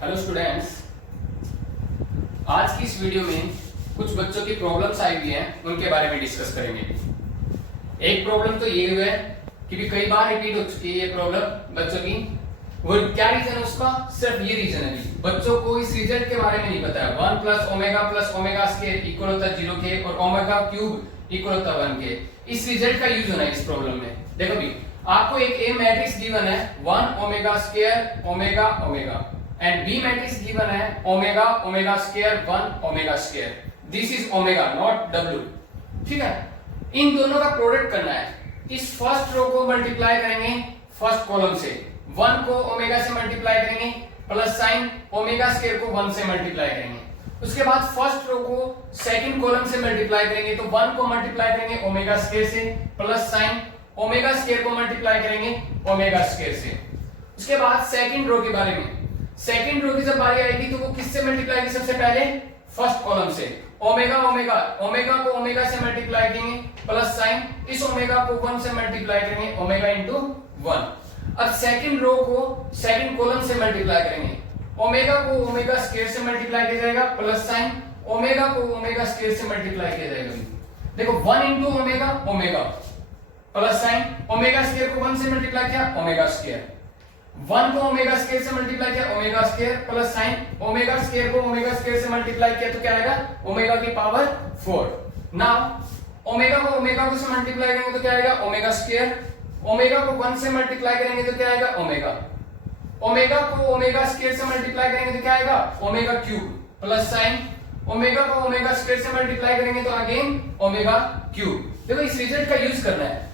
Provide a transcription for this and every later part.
Hello students, आज की इस वीडियो में कुछ बच्चों की प्रॉब्लम्स आई हुई हैं, उनके बारे में डिस्कस करेंगे। एक प्रॉब्लम तो ये हुआ है कि भी कई बार रिपीट हो चुकी है ये प्रॉब्लम बच्चों की। वो क्या रीजन है उसका? सिर्फ ये रीजन है, बच्चों को इस रिजल्ट के बारे में नहीं पता है। 1 प्लस ओमेगा स्क्वायर इक्वल होता है 0 के और ओमेगा क्यूब इक्वल होता है 1 के। इस रिजल्ट का यूज होना है इस प्रॉब्लम में। देखो भी, आपको एक ए मैट्रिक्स गिवन है 1 omega square omega omega and B matrix given है omega omega square 1 omega square. This is omega not W. ठीक है, इन दोनों का प्रोडक्ट करना है। इस फर्स्ट रो को मल्टीप्लाई करेंगे फर्स्ट कॉलम से, 1 को ओमेगा से मल्टीप्लाई करेंगे प्लस साइन ओमेगा स्क्वायर को 1 से मल्टीप्लाई करेंगे। उसके बाद फर्स्ट रो को सेकंड कॉलम से मल्टीप्लाई करेंगे तो 1 को मल्टीप्लाई करेंगे ओमेगा स्क्वायर से प्लस साइन ओमेगा स्क्वायर को मल्टीप्लाई करेंगे ओमेगा स्क्वायर से। उसके बाद सेकंड रो के बारे में, सेकंड रो की जब बारी आएगी तो वो किससे मल्टीप्लाई करेंगे? सबसे पहले फर्स्ट कॉलम से ओमेगा ओमेगा ओमेगा को ओमेगा से मल्टीप्लाई करेंगे प्लस साइन इस ओमेगा को 1 से मल्टीप्लाई करेंगे ओमेगा इंटू 1। अब सेकंड रो को सेकंड कॉलम से मल्टीप्लाई करेंगे, ओमेगा को ओमेगा स्क्वायर से मल्टीप्लाई किया जाएगा प्लस साइन ओमेगा को ओमेगा स्क्वायर से मल्टीप्लाई किया जाएगा। देखो 1 into omega omega plus sine omega square को 1 से मल्टीप्लाई किया ओमेगा स्क्वायर, 1 को ओमेगा स्क्वायर से मल्टीप्लाई किया omega square plus sine omega square को ओमेगा स्क्वायर से मल्टीप्लाई किया तो क्या आएगा? ओमेगा की पावर 4। नाउ ओमेगा को ओमेगा को से मल्टीप्लाई करेंगे तो क्या आएगा? Omega square. ओमेगा को 1 से मल्टीप्लाई करेंगे तो क्या आएगा? ओमेगा। ओमेगा को ओमेगा स्क्वायर से मल्टीप्लाई करेंगे तो क्या आएगा? Omega cube plus sine omega को ओमेगा स्क्वायर से मल्टीप्लाई करेंगे तो अगेन ओमेगा क्यूब। देखो इस रिजल्ट का यूज करना है।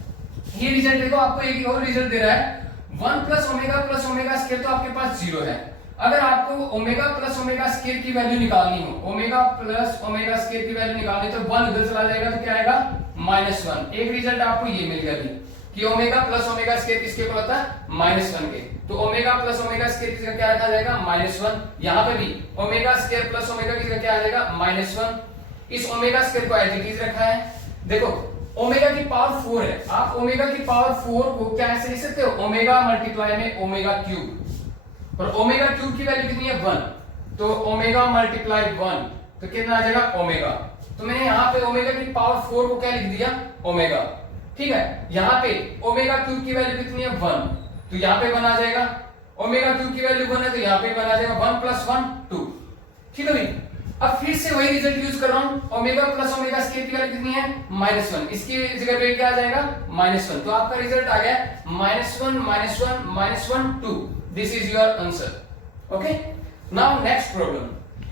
ये रिजल्ट देखो, आपको एक और रिजल्ट दे रहा है 1 प्लस ओमेगा स्क्वायर तो आपके पास 0 है। अगर आपको ओमेगा प्लस ओमेगा स्क्वायर की वैल्यू निकालनी हो, ओमेगा प्लस ओमेगा स्क्वायर की वैल्यू निकालनी तो 1 उधर चला जाएगा तो क्या आएगा? -1। एक रिजल्ट आपको ये मिल गया कि ओमेगा प्लस ओमेगा स्क्वायर किसके इक्वल होता है? -1 के। तो ओमेगा प्लस ओमेगा स्क्वायर किसका क्या आ जाएगा? -1। यहाँ पे भी ओमेगा स्क्वायर प्लस ओमेगा किसका क्या आ जाएगा? -1। इस ओमेगा स्क्वायर को एज इट इज रखा है। देखो ओमेगा की पावर 4 है, आप ओमेगा की पावर 4 को क्या ऐसे लिख सकते हो? ओमेगा मल्टीप्लाई में ओमेगा क्यूब, और ओमेगा क्यूब की वैल्यू कितनी है? 1। तो ओमेगा मल्टीप्लाई 1 तो कितना आ जाएगा? ओमेगा। तो मैंने यहाँ पे ओमेगा की पावर 4 को क्या लिख दिया? ओमेगा। ठीक है, यहाँ पे ओमेगा क्यूब की वैल्यू कितनी है? 1, तो यहाँ पे 1 आ जाएगा। ओमेगा क्यूब की वैल्यू 1 है तो यहाँ पे 1 आ जाएगा। 1 + 1 2। ठीक है भाई, अब फिर से वही रिजल्ट यूज कर रहा हूं। ओमेगा प्लस ओमेगा स्क्वायर की वैल्यू कितनी है? -1। इसकी जगह पे क्या आ जाएगा? -1। तो आपका रिजल्ट आ गया -1 2। This is your answer. Okay, now next problem.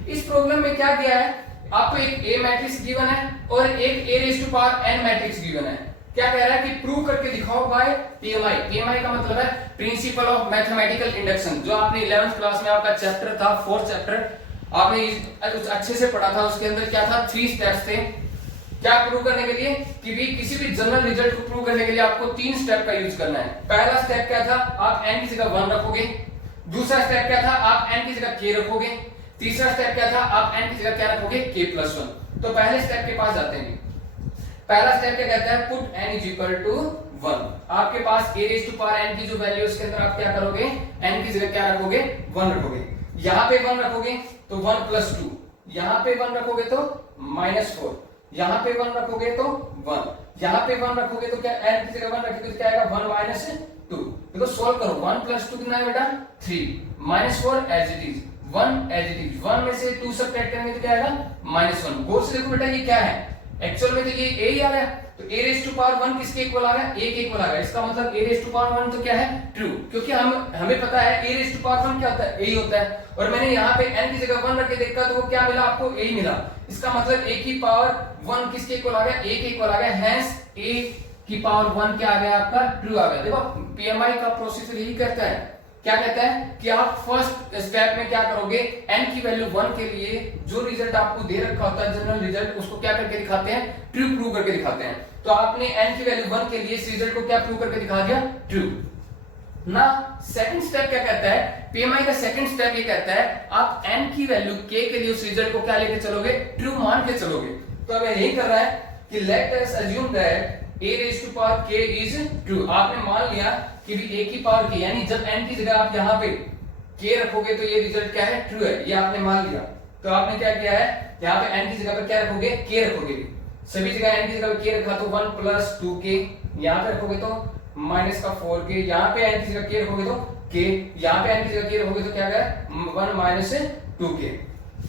इस प्रॉब्लम में क्या दिया है? आपको एक ए मैट्रिक्स गिवन है और एक a⁴n मैट्रिक्स गिवन है। क्या कह रहा है कि प्रूव करके दिखाओ बाय पीएमआई। पीएमआई का मतलब है प्रिंसिपल ऑफ मैथमेटिकल इंडक्शन, जो आपने 11th क्लास में आपका चैप्टर था, 4th चैप्टर आपने अच्छे से पढ़ा था। उसके अंदर क्या था? 3 स्टेप्स थे। क्या प्रूव करने के लिए? कि भी किसी भी जनरल रिजल्ट को प्रूव करने के लिए आपको 3 स्टेप का यूज करना है। पहला स्टेप क्या था? आप n की जगह 1 रखोगे। दूसरा स्टेप क्या था? आप n की जगह k रखोगे। तीसरा स्टेप क्या था? आप n की जगह क्या रखोगे? k+1। तो पहले स्टेप के पास जाते हैं। पहला स्टेप क्या कहता है? Put n = 1। आपके पास a⁴n की जो वैल्यू उसके अंदर आप क्या करोगे? n की जगह क्या रखोगे? 1 रखोगे। यहाँ पे 1 रखोगे तो 1 + 2, यहाँ पे 1 रखोगे तो -4, यहाँ पे 1 रखोगे तो 1, यहाँ पे 1 रखोगे तो क्या n की जगह 1 रखोगे तो क्या आएगा? 1 - 2। देखो सॉल्व करो। 1 + 2 कितना है बेटा? 3। -4 as it is, 1 as it is. 1 में से 2 सब्ट्रैक्ट करेंगे तो क्या आएगा? -1। गौर से देखो बेटा ये क्या है? एक्चुअल में तो ये a ही आ गया। तो a⁴1 किसके इक्वल आ गया? a के इक्वल आ गया। इसका मतलब a⁴1 तो क्या है? ट्रू, क्योंकि हमें पता है a⁴1 क्या होता है? a ही होता है। और मैंने यहाँ पे n की जगह 1 रख के देखा तो वो क्या मिला आपको? a ही मिला। इसका मतलब a की पावर 1 किसके इक्वल आ गया? a के इक्वल आ गया। हेंस a की पावर 1 क्या आ गया आपका? ट्रू आ गया। देखो पीएमआई का प्रोसेसर यही करता है। क्या कहता है कि आप फर्स्ट स्टेप में क्या करोगे? n की वैल्यू 1 के लिए जो रिजल्ट आपको दे रखा होता है जनरल रिजल्ट, उसको क्या करके दिखाते हैं? ट्रू प्रूव करके दिखाते हैं। तो आपने n की वैल्यू 1 के लिए इस रिजल्ट को क्या प्रूव करके दिखा दिया? ट्रू। ना सेकंड स्टेप क्या कहता है? पीएमआई का सेकंड स्टेप ये कहता है आप n की वैल्यू k के लिए उस रिजल्ट को क्या लेके चलोगे? ट्रू मान के चलोगे। तो अब यही कर रहा है कि let us assume that a⁴k is true. आपने मान लिया कि भी a की पावर k, यानी जब n की जगह आप यहाँ पे k रखोगे तो ये रिजल्ट क्या है, ट्रू है, ये आपने मान लिया। तो आपने क्या किया है, यहाँ पे n की जगह पर क्या रखोगे, k रखोगे, सभी जगह n की जगह पर k रखा तो 1 + 2k, यहाँ पे रखोगे तो -4k, यहाँ पे n की जगह k रखोगे तो k, यहाँ पे n की जगह k रखोगे तो क्या आएगा 1 - 2k।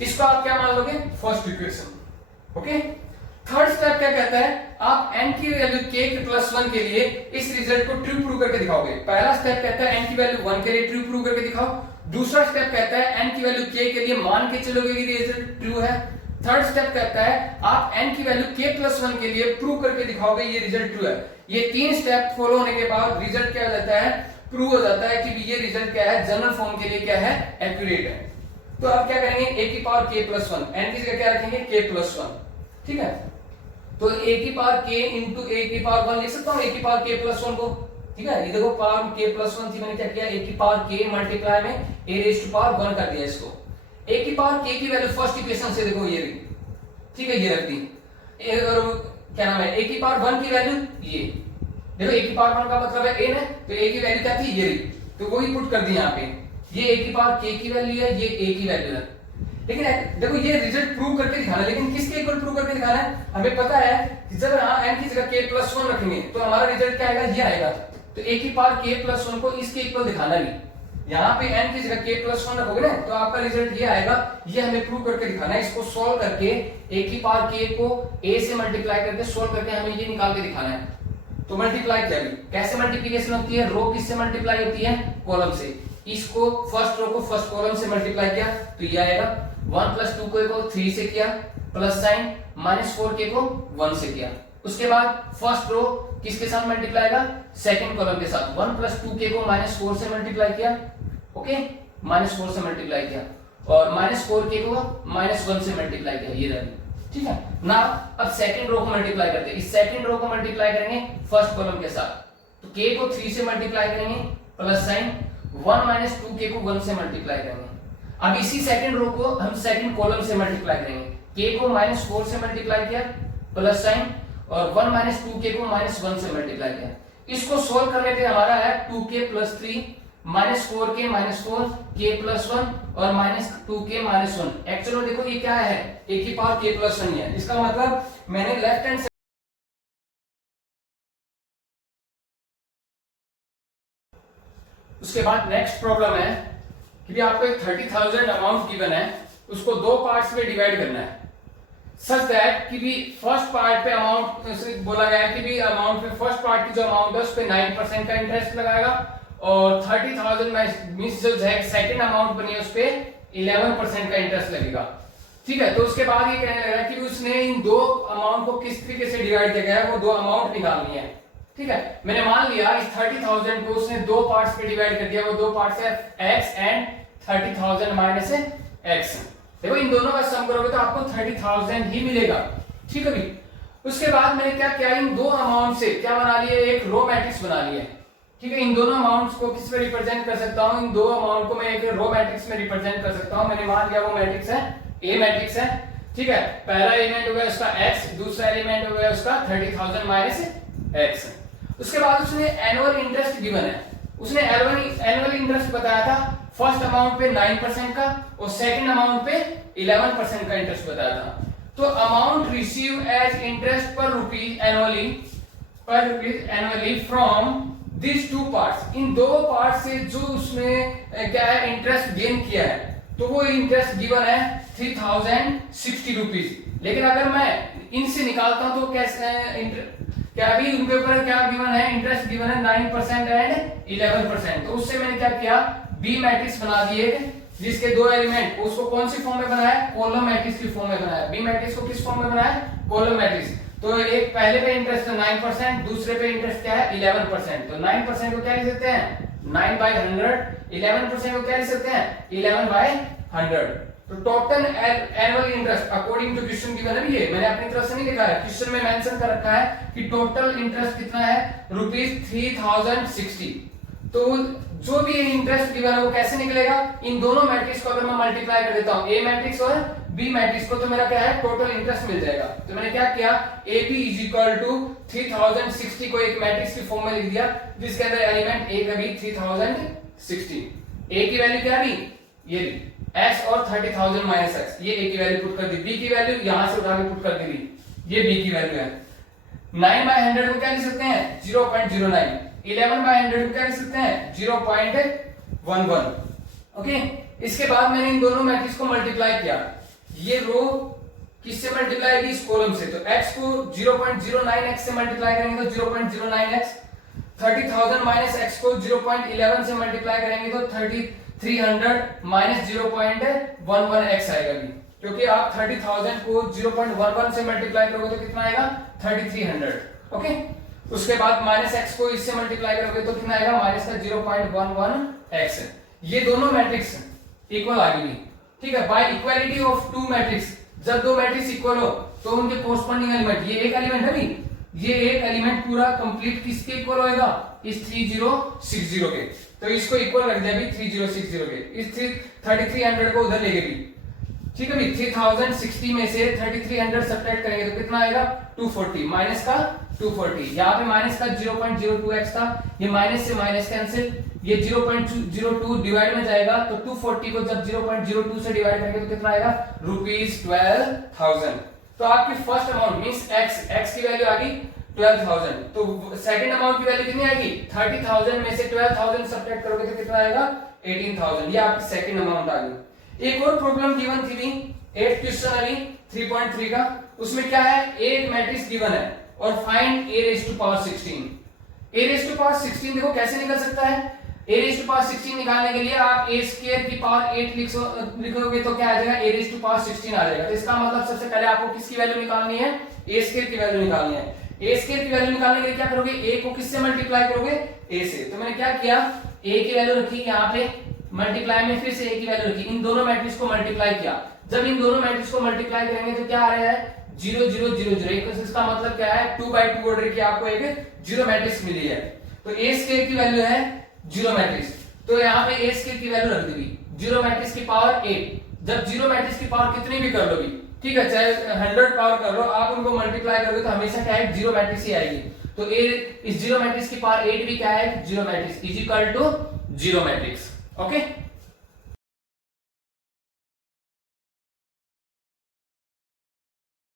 इसको आप क्या मान लोगे, first equation. Okay, third step क्या कहता है, आप n की वैल्यू k के +1 के लिए इस रिजल्ट को ट्रू प्रूव करके दिखाओगे। पहला स्टेप कहता है n की वैल्यू 1 के लिए ट्रू प्रूव करके दिखाओ। दूसरा स्टेप कहता है n की वैल्यू k के लिए मान के चलोगे कि रिजल्ट ट्रू है। थर्ड स्टेप कहता है आप n की वैल्यू k +1 के लिए प्रूव करके दिखाओगे ये रिजल्ट ट्रू है। ये तीन स्टेप फॉलो होने के बाद रिजल्ट क्या हो जाता है, प्रूव हो जाता है कि ये रिजल्ट क्या है, जनरल फॉर्म के लिए क्या है, एक्यूरेट है। तो आप क्या करेंगे, a की पावर k +1, n की जगह क्या रखेंगे k +1, ठीक है। तो a की पावर k इंटू a की पावर 1 लिख सकता हूं, a की पावर k +1 को, ठीक है। ये देखो पावर k +1 थी, मैंने क्या किया, a की पावर k मल्टीप्लाई में a⁻1 कर दिया इसको। a की पावर k की वैल्यू फर्स्ट इक्वेशन से देखो ये रही, ठीक है, ये रख दी। और क्या नाम है, a की पावर 1 की वैल्यू ये देखो, a की पावर 1 का मतलब है n है, तो a की वैल्यू क्या थी, ये रही, तो वही पुट कर दी यहाँ पे। ये a की पावर k की वैल्यू है, ये a की वैल्यू है। लेकिन देखो ये रिजल्ट प्रूव करके दिखाना है, लेकिन किसके इक्वल प्रूव करके दिखाना है, हमें पता है कि जब यहाँ n की जगह k +1 रखेंगे तो हमारा रिजल्ट क्या आएगा, ये आएगा। तो a की पावर k +1 को इसके इक्वल दिखाना भी, यहाँ पे n की जगह k +1 रखोगे ना तो आपका रिजल्ट ये आएगा, ये हमें प्रूव करके दिखाना है। इसको सॉल्व करके a की पावर k को a से मल्टीप्लाई करके सॉल्व करके हमें ये निकाल के दिखाना है। तो मल्टीप्लाई क्या, कैसे मल्टीप्लिकेशन होती है, रो किससे मल्टीप्लाई होती है, कॉलम से। इसको फर्स्ट रो को फर्स्ट कॉलम से मल्टीप्लाई किया तो ये आएगा, 1 + 2k को 3 से किया, प्लस साइन, -4k को 1 से किया। उसके बाद फर्स्ट रो किसके साथ मल्टीप्लाई आएगा, सेकंड कॉलम के साथ, 1 + 2k को -4 से मल्टीप्लाई किया, ओके, -4 से मल्टीप्लाई किया, और -4k को -1 से मल्टीप्लाई किया, ये रहा, ठीक है ना। अब सेकंड रो को मल्टीप्लाई करते हैं, इस सेकंड रो को मल्टीप्लाई करेंगे फर्स्ट कॉलम के साथ, तो k को 3 से मल्टीप्लाई करेंगे, प्लस साइन, 1 - 2k को 1 से मल्टीप्लाई करेंगे। अब इसी सेकंड रो को हम सेकंड कॉलम से मल्टीप्लाई करेंगे, k को -4 से मल्टीप्लाई किया, प्लस साइन, और 1 - 2k को -1 से मल्टीप्लाई किया। इसको सोल्व करने पे हमारा है 2k + 3 -4k -4 k +1 और -2k -1। एक्चुअली देखो ये क्या है, a की पावर k +1 है, इसका मतलब मैंने लेफ्ट हैंड। उसके बाद नेक्स्ट प्रॉब्लम है कि आपको एक 30,000 अमाउंट गिवन है, उसको दो पार्ट्स में डिवाइड करना है, सच दैट कि भी फर्स्ट पार्ट पे अमाउंट बोला गया है कि भी अमाउंट पे फर्स्ट पार्ट की जो अमाउंट है उस पे 9% का इंटरेस्ट लगाएगा, और 30,000 मींस जो सेकंड अमाउंट बनी है उस पे 11% का इंटरेस्ट लगेगा, ठीक है। तो उसके बाद ये कहने लगा कि उसने इन दो अमाउंट को किस तरीके से डिवाइड किया गया है, वो दो अमाउंट निकालनी है, ठीक है। मैंने मान लिया इस 30,000 को उसने दो पार्ट्स में डिवाइड कर दिया, वो दो पार्ट्स है x एंड 30,000 - x। देखो इन दोनों का सम करोगे तो आपको 30,000 ही मिलेगा, ठीक है भी। उसके बाद मैंने क्या किया, इन दो अमाउंट से क्या बना लिया, एक रो मैट्रिक्स बना लिया, ठीक है। इन दोनों अमाउंट्स को किस में रिप्रेजेंट कर सकता हूं, इन दो अमाउंट को मैं एक रो मैट्रिक्स में रिप्रेजेंट कर सकता हूं। मैंने मान लिया वो मैट्रिक्स है ए मैट्रिक्स है, ठीक है। पहला एलिमेंट हो गया उसका x, दूसरा एलिमेंट हो गया उसका 30,000 - x। उसके बाद उसने एनुअल इंटरेस्ट गिवन है, उसने एनुअल इंटरेस्ट बताया था फर्स्ट अमाउंट पे 9% का और सेकंड अमाउंट पे 11% का इंटरेस्ट बताया था। तो अमाउंट रिसीव एज इंटरेस्ट पर rupees annually from this two parts, इन दो पार्ट से जो उसने क्या है इंटरेस्ट गेन किया है, तो वो इंटरेस्ट गिवन है 3060 रुपीज। लेकिन अगर मैं इनसे निकालता हूं तो कैसे, क्या अभी उनके ऊपर क्या गिवन है, इंटरेस्ट गिवन है 9% एंड 11%। तो उससे मैंने क्या किया, बी मैट्रिक्स बना दिए जिसके दो एलिमेंट, उसको कौन सी फॉर्म में बनाया, कॉलम मैट्रिक्स की फॉर्म में बनाया। बी मैट्रिक्स को किस फॉर्म में बनाया, कॉलम मैट्रिक्स। तो एक पहले पे इंटरेस्ट है 9%, दूसरे पे इंटरेस्ट क्या है 11%। तो 9% को क्या लिख सकते हैं 9/100, 11% को क्या लिख सकते हैं 11/100। तो total annual interest according to question given है, ये मैंने अपनी तरफ से नहीं लिखा है, क्वेश्चन में मेंशन कर रखा है कि टोटल इंटरेस्ट कितना है ₹3060। तो जो भी इंटरेस्ट गिवन है वो कैसे निकलेगा, इन दोनों मैट्रिक्स को अगर मैं मल्टीप्लाई कर देता हूं, ए मैट्रिक्स और बी मैट्रिक्स को, तो मेरा क्या है टोटल इंटरेस्ट मिल जाएगा। तो मैंने क्या किया, AP = 3060 को एक मैट्रिक्स की फॉर्म में लिख दिया जिसके अंदर एलिमेंट ए का भी 3060। ए की वैल्यू क्या रही, ये रही x और 30,000 माइनस x, ये a की वैल्यू पुट कर दी, b की वैल्यू यहां से उठा के पुट कर दी, ये b की वैल्यू है। 9/100 को क्या लिख सकते हैं 0.09, 11/100 को क्या लिख सकते हैं 0.11। ओके, इसके बाद मैंने इन दोनों मैट्रिक्स को मल्टीप्लाई किया, ये रो किससे मल्टीप्लाई की, इस कॉलम से, तो x को 0.09x से मल्टीप्लाई करेंगे तो 0.09x, 30,000 माइनस x को 0.11 से मल्टीप्लाई करेंगे तो 300 माइनस 0.11x आएगा भी, क्योंकि आप 30,000 को 0.11 से मल्टीप्लाई करोगे तो कितना आएगा 3,300। ओके, उसके बाद माइनस x को इससे मल्टीप्लाई करोगे तो कितना आएगा माइनस का 0.11x। ये दोनों मैट्रिक्स इक्वल आ गई, ठीक है। By equality of two matrix, जब दो मैट्रिक्स इक्वल हो तो उनके कोरस्पॉन्डिंग एलिमेंट, ये एक एलिमेंट है भी, ये एक एलिमेंट पूरा कंप्लीट किसके इक्वल होएगा, इस 3060 के, तो इसको इक्वल रख दिया भी 3060 के, इस 3300 को उधर ले गए भी, ठीक है भी। 3060 में से 3300 सब्ट्रैक्ट करेंगे तो कितना आएगा 240, माइनस का 240, यहाँ पे माइनस का 0.02x था, ये माइनस से माइनस कैंसिल, ये 0.02 डिवाइड में जाएगा तो 240 को जब 0.02 से डिवाइड करेंगे तो कितना आएगा ₹12,000। तो आपकी फर्स्ट अमाउंट मींस x की वैल्यू आ गई 12,000, तो सेकंड अमाउंट की वैल्यू कितनी आएगी 30,000 में से 12,000 सब्ट्रैक्ट करोगे तो कितना आएगा 18,000, ये आपकी सेकंड अमाउंट आ गई। एक और प्रॉब्लम गिवन थी भी, 8th क्वेश्चन अभी 3.3 का, उसमें क्या है, एक मैट्रिक्स गिवन है और find a raised to power 16। a raised to power 16 देखो कैसे निकल सकता है, a raised to power 16 निकालने के लिए आप a स्क्वायर की पावर 8 लिखोगे तो क्या आ जाएगा a raised to power 16 आ जाएगा। तो इसका मतलब सबसे पहले आपको किसकी वैल्यू निकालनी है, a स्क्वायर की वैल्यू निकालनी है। a स्क्वायर की वैल्यू निकालने के लिए क्या करोगे, a को किससे मल्टीप्लाई करोगे, a से, तो मैंने क्या किया a की वैल्यू रखी यहाँ पे, मल्टीप्लाई में फिर से a की वैल्यू रखी, इन दोनों मैट्रिक्स को मल्टीप्लाई किया, जब इन दोनों मैट्रिक्स को मल्टीप्लाई करेंगे तो क्या आ रहा है 0 0 0 0, इसका मतलब क्या है 2/2 ऑर्डर की आपको एक जीरो मैट्रिक्स मिली है। तो a स्क्वायर की वैल्यू है जीरो मैट्रिक्स, तो यहाँ पे a स्क्वायर की वैल्यू रख दी, जीरो मैट्रिक्स की पावर 8, जब जीरो मैट्रिक्स की पावर कितनी भी कर लो भी, ठीक है, चाहे 100 पावर कर लो, आप उनको मल्टीप्लाई करोगे तो हमेशा क्या है जीरो मैट्रिक्स ही आएगी। तो a इस जीरो मैट्रिक्स की पावर 8 भी क्या है zero matrix, is equal to zero matrix. Okay.